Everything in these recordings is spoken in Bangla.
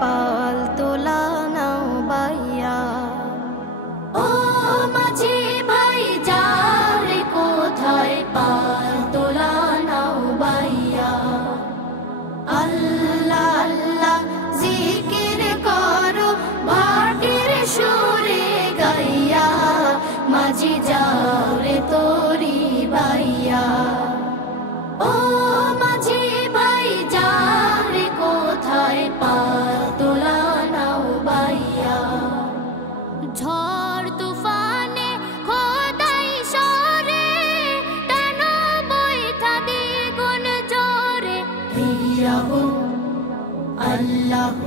পাল তোলা নাও বাইয়া। ও মাঝি ভাই যাও রে কোথায় পাল তোলা নাও বাইয়া। আল্লাহ আল্লাহ জিকির করো ভাটির সুরে গাইয়া, মাঝি যাও রে তোরি বাইয়া। ও মাঝি ভাই যাও রে কোথায় পাল তোলা নাও বাইয়া। ঝড় তুফানে খোদাই সরে টানো বইথা দ্বিগুণ জোরে। হিয়া হো আল্লাহ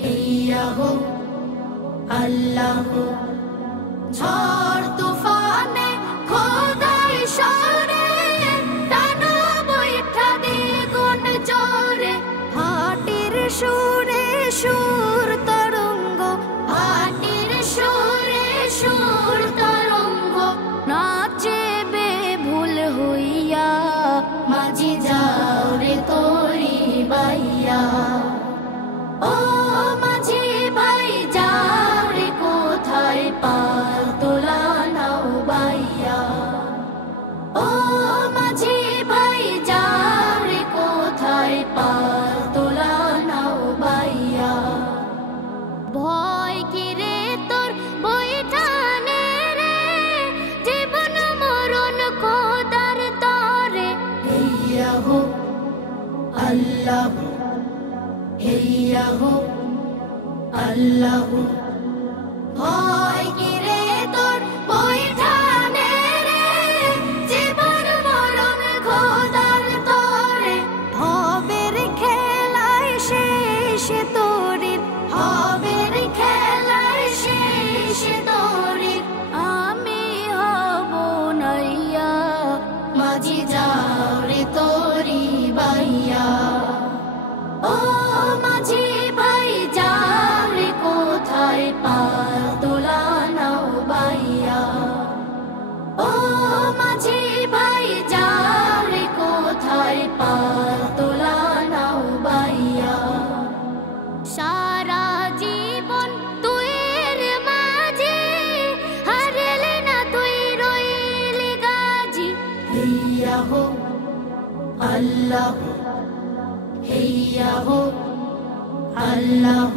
হিয়া হো আল্লাহ। ঝড় তুফানে খোদাই সরে টানো বইথা দ্বিগুণ জোরে। হাটির সুরে সুর তরঙ্গ, হাটির সুরে সুর তরঙ্গ নাচে বেভুল হইয়া, মাঝি যাও রে তোরি বাইয়া। ও মাঝি ভাই যাও রে কোথায় পাল তোলা নাও বাইয়া। ও মাঝি ভাই যাও রে কোথায় পাল তোলা নাও বাইয়া। ভয় কি রে তোর বৈঠানে রে, জীবন মরণ খোদার তরে। হিয়া হো আল্লাহ হিয়া হো আল্লাহ। ভয় কি রে তোর বৈঠানে রে, জীবন মরণ খোদার তরে। হবের খেলায় শেষ তোরির, হবের খেলায় শেষ তোরির। আমি হব নাইয়া, মাঝি যাও রে তোরি বাইয়া। ও মাঝি ভাই যাও রে কোথায় পাল তোলা নাও বাইয়া। ও মাঝি ভাই যাও রে কোথায় পাল তোলা নাও বাইয়া। সারা জীবন তুই রে মাঝি, হারলে না তুই রইলি গাজি। হিয়া হো আল্লাহ হিয়া হো আল্লাহ।